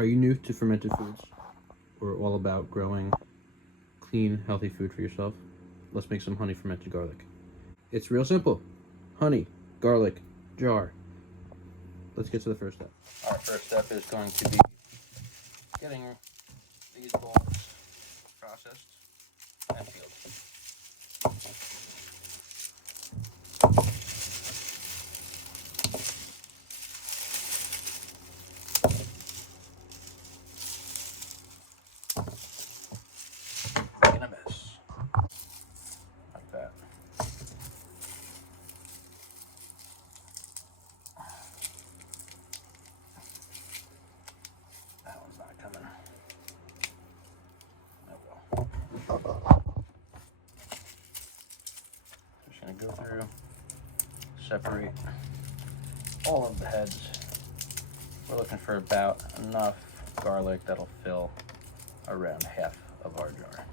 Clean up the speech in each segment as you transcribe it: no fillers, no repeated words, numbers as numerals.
Are you new to fermented foods? We're all about growing clean, healthy food for yourself. Let's make some honey fermented garlic. It's real simple. Honey, garlic, jar. Let's get to the first step. Our first step is going to be getting these bulbs processed and peeled. Making a mess. Like that. That one's not coming. Oh well. Just gonna go through, separate all of the heads. We're looking for about enough garlic that'll fill around half of our jar.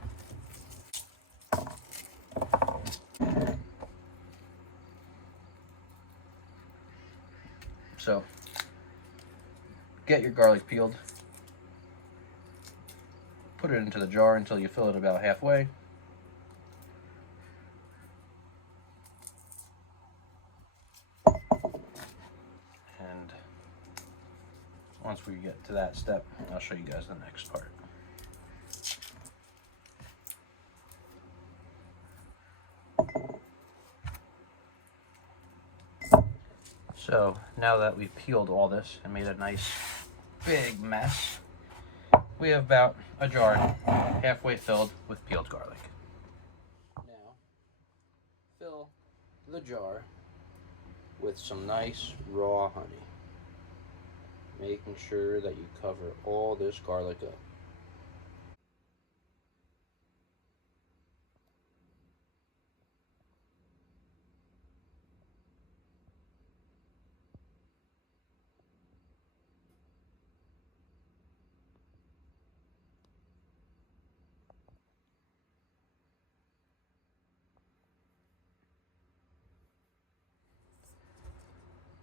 So, get your garlic peeled, put it into the jar until you fill it about halfway. And once we get to that step, I'll show you guys the next part. So now that we've peeled all this and made a nice big mess, we have about a jar halfway filled with peeled garlic. Now, fill the jar with some nice raw honey, making sure that you cover all this garlic up.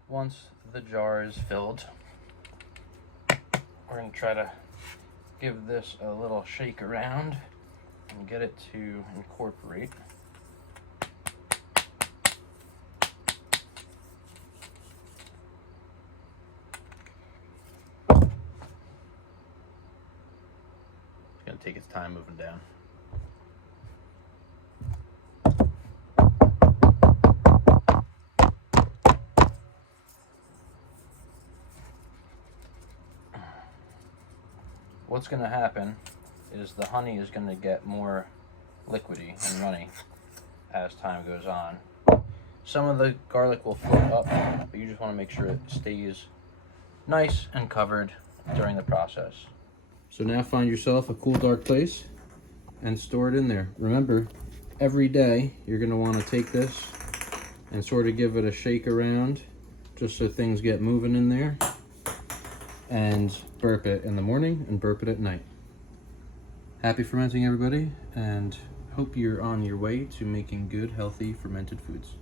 Once the jar is filled, we're going to try to give this a little shake around and get it to incorporate. It's going to take its time moving down. What's going to happen is the honey is going to get more liquidy and runny as time goes on. Some of the garlic will float up, but you just want to make sure it stays nice and covered during the process. So now find yourself a cool, dark place and store it in there. Remember, every day you're going to want to take this and sort of give it a shake around just so things get moving in there. And burp it in the morning and burp it at night. Happy fermenting, everybody, and hope you're on your way to making good, healthy, fermented foods.